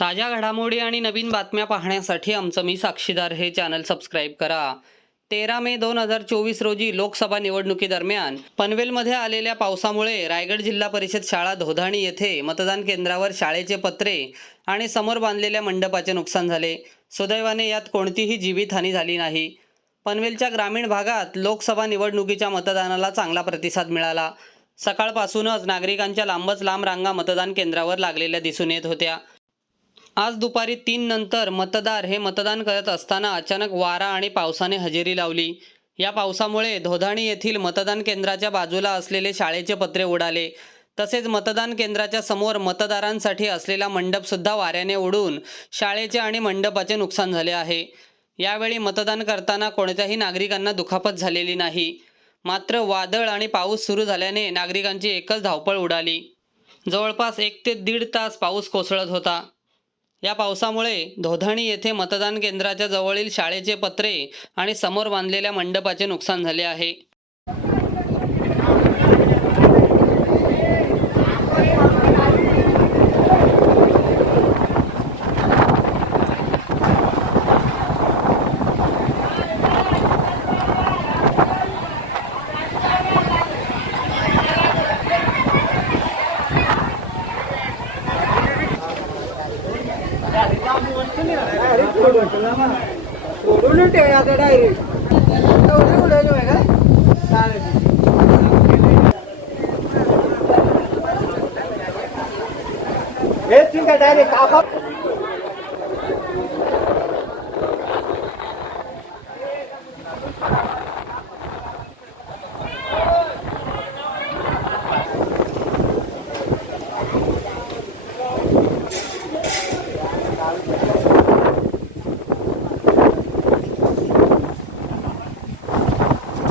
ताज्या घडामोडी आणि नवीन बातम्या पाहण्यासाठी आमचं मी साक्षीदार हे चॅनल सबस्क्राईब करा। 13 मे 2024 रोजी लोकसभा निवडणुकीदरम्यान पनवेलमध्ये आलेल्या पावसामुळे रायगड जिल्हा परिषद शाळा धोधाणी येथे मतदान केंद्रावर शाळेचे पत्रे आणि समोर बांधलेल्या मंडपाचे नुकसान झाले। सुदैवाने यात कोणतीही जीवितहानी झाली नाही। पनवेलच्या ग्रामीण भागात लोकसभा निवडणुकीच्या मतदानाला चांगला प्रतिसाद मिळाला। सकाळपासूनच नागरिकांच्या लांबच लांब रांगा मतदान केंद्रावर लागलेल्या दिसून येत होत्या। आज दुपारी 3 नंतर मतदार हे मतदान करत असताना अचानक वारा आणि पावसाने हजेरी लावली। या पावसामुळे धोधाणी येथील मतदान केंद्राच्या बाजूला असलेले शाळेचे पत्रे उडाले। तसेच मतदान केंद्राच्या समोर मतदारांसाठी असलेला मंडप सुद्धा वाऱ्याने उडून शाळेचे आणि मंडपाचे नुकसान झाले आहे। यावेळी मतदान करताना कोणत्याही नागरिकांना दुखापत झालेली नाही। मात्र वादळ आणि पाऊस सुरू झाल्याने नागरिकांची एकच धावपळ उडाली। जवळपास 1 ते 1.5 तास पाऊस कोसळत होता। या पावसामुळे धोधाणी येथे मतदान केंद्राच्या जवळील शाळेचे पत्रे आणि समोर बांधलेल्या मंडपाचे नुकसान झाले आहे। डायरेक्ट